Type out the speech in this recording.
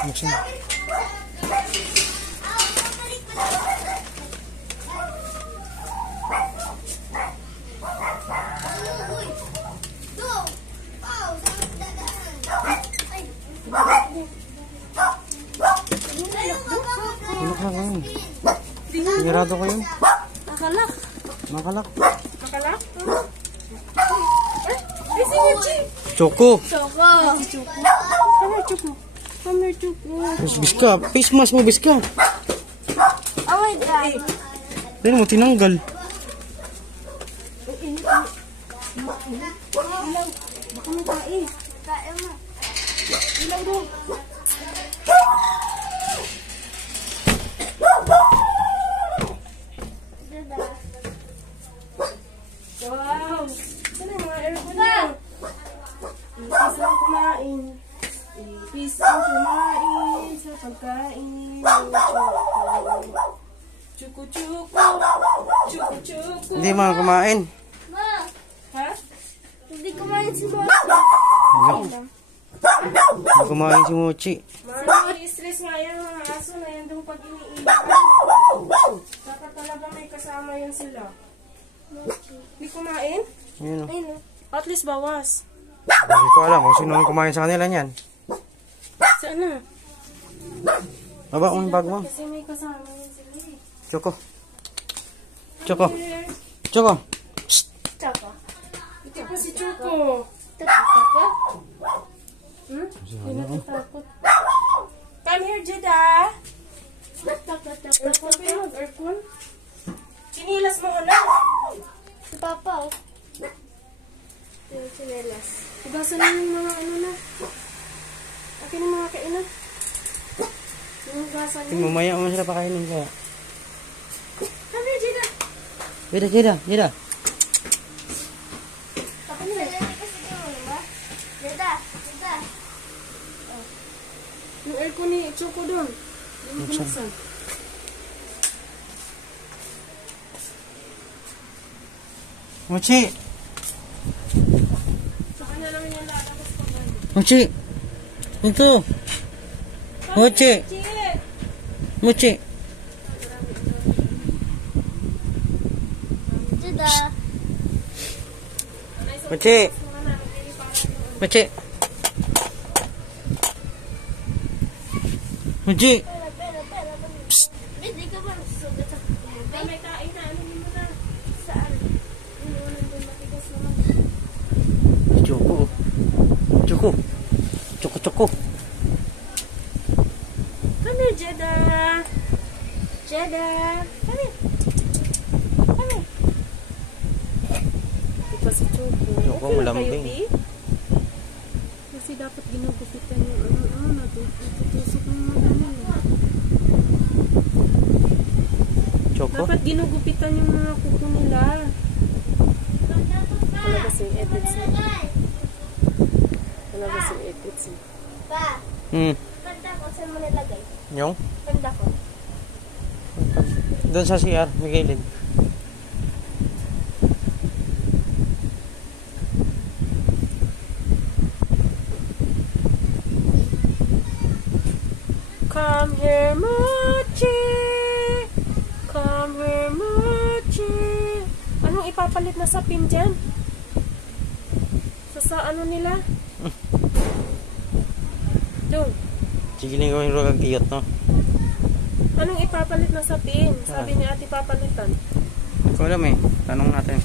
Buksan. Anak lang ngayon. Sigurado ko yun. Nakalak. Nakalak. Nakalak? Ay, si Mochi. Choco. Choco. Come here, Choco. Come here, Choco. Biska. Face mask mo, Biska. Oh my God. Dahil mo tinanggal. Ilaw. Baka may tae. Tae mo. Ilaw doon. Wow! Saan ang mga aircon na? Ipis ang kumain. Ipis ang kumain sa pagkain. Chuku-chuku. Chuku-chuku. Hindi mga kumain. Ma! Ha? Hindi kumain si Mochi. Hindi kumain si Mochi. Mga stress nga yan mga aso na yan daw pag iniiwan. Dapat talaga may kasama yan sila. Hindi kumain? Ayun o. Ayun o. At least bawas. Hindi ko alam kung sino ang kumain sa kanila niyan. Saan na? Baba mo yung bag mo. Kasi may kasama yan sila eh. Choco. Choco. Choco. Choco. Ito pa si Choco. Choco? Hmm? Hindi natatakot. Come here, Jeda. Aircon pa yun. Aircon? Sinilas mo na. Si Papa oh. Yung sinilas. Hugasan na yung mga ano na. Akin yung mga kainan. Yung hugasan na. Mamaya mo sila pakainin kaya. Come here, Jeda. Jeda. Yung aircon ni Choco doon. Yung binuksan. Mochi. Sa kanya namin yung lalabas pa ba? Mochi. Ito. Mochi. Mochi. Jeda. Mochi. Mochi. Mochi. Psst. Hindi ka ba sugat sa kumabay? May kain na. Ano mo na? Saan? Inuunan doon matigas naman. Choco. Choco. Choco. Come here, Jeda. Jeda. Come here. Come here. Ito si Choco. Choco, malambing. Kasi dapat ginugupitan yung ano, natutusok ng mga ano. Choco. Dapat ginugupitan yung mga kuko nila. Wala kasing edits na. Wala kasing edits na. Pa, kanda ko, saan mo nilagay? Yung? Kanda ko. Doon sa CR, may gilid. Come here, Mochi! Come here, Mochi! Anong ipapalit na sa pin dyan? Sa ano nila? Doon. Sige lang yung rugag iyot, no? Anong ipapalit na sa pin? Sabi ni ate papalitan. Ikaw alam eh. Tanong natin.